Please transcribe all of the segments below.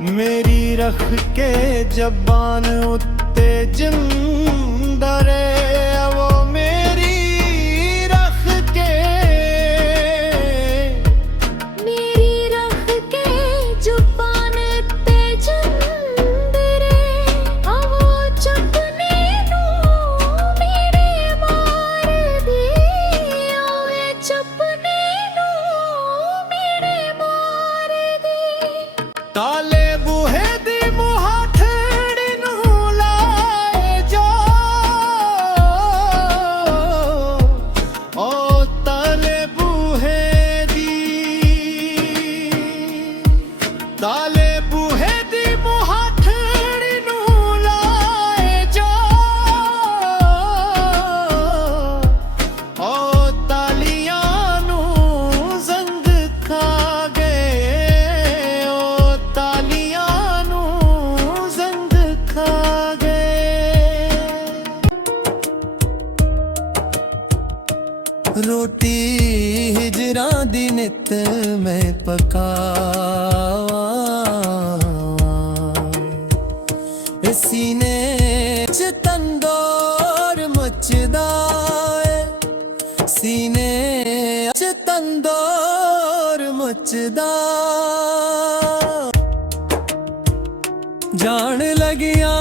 मेरी रख के जबान उत्ते जिंदा रे वो मेरी रख के जुबान ते जिंदा रे वो चुपने नू मेरे मार दी ओए चुपने नू मेरे मार दी ताले बूहे दी मुहाठड़ी नू लाए जा ओ ताले बूहे दी ताले बूहे दी मुहाठड़ी नू लाए जा ओ तालियां नू जंग खा गए ओ तालियां नू जंग खा गए। रोटी हिजरां दी नित मैं पकावां सीने च तंदूर मचदा ऐ सीने च तंदूर मचदा जान लगिया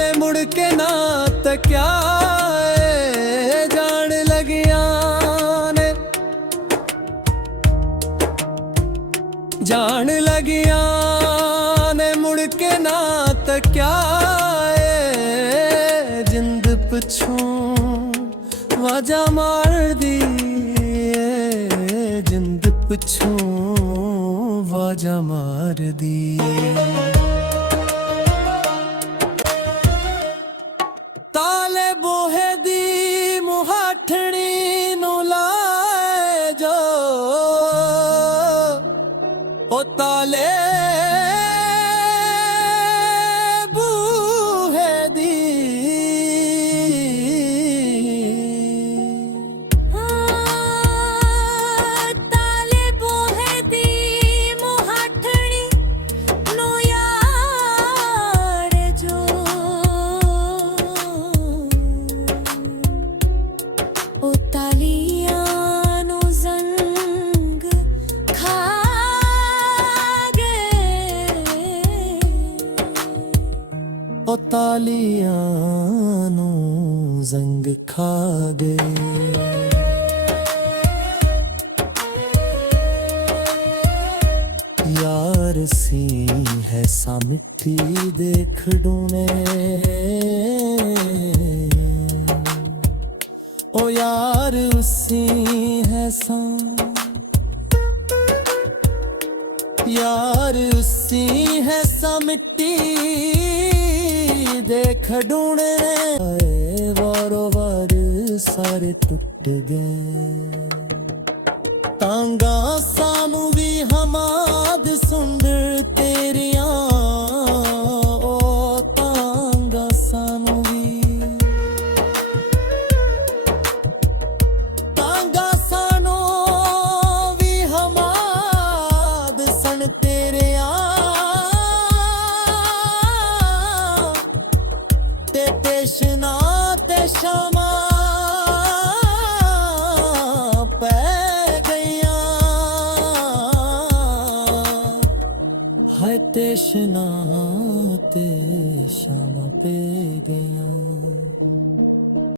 ने मुड़ के ना तक्या जान लगिया ने जान लगिया ने मुड़ के ना तक्या जिंद पिछों वाजा मार दी जिंद पिछों वाजा मार दी। ताले बूहे दी मुहाठड़ी नू लाए जो ओ ताले बूहे दी ताले बूहे दी मुहाठड़ी नो यार जो ओ तालियां नो जंग खा गए ओ तालियां नू जंग खा गए। यार सी है सा मिट्टी देख डूने ओ यार उसी है सा यार उसी है सा मिट्टी देख ढूंढे वारो वार सारे टूट गए। तांगा सानू भी हमाद सुंदर तेरियां ओ तांगा सानू भी तांगा सानू भी हमाद सन तेरियां ते तेशना ते शामा पै गईयां हाय तेशना ते शामा पे गईयां।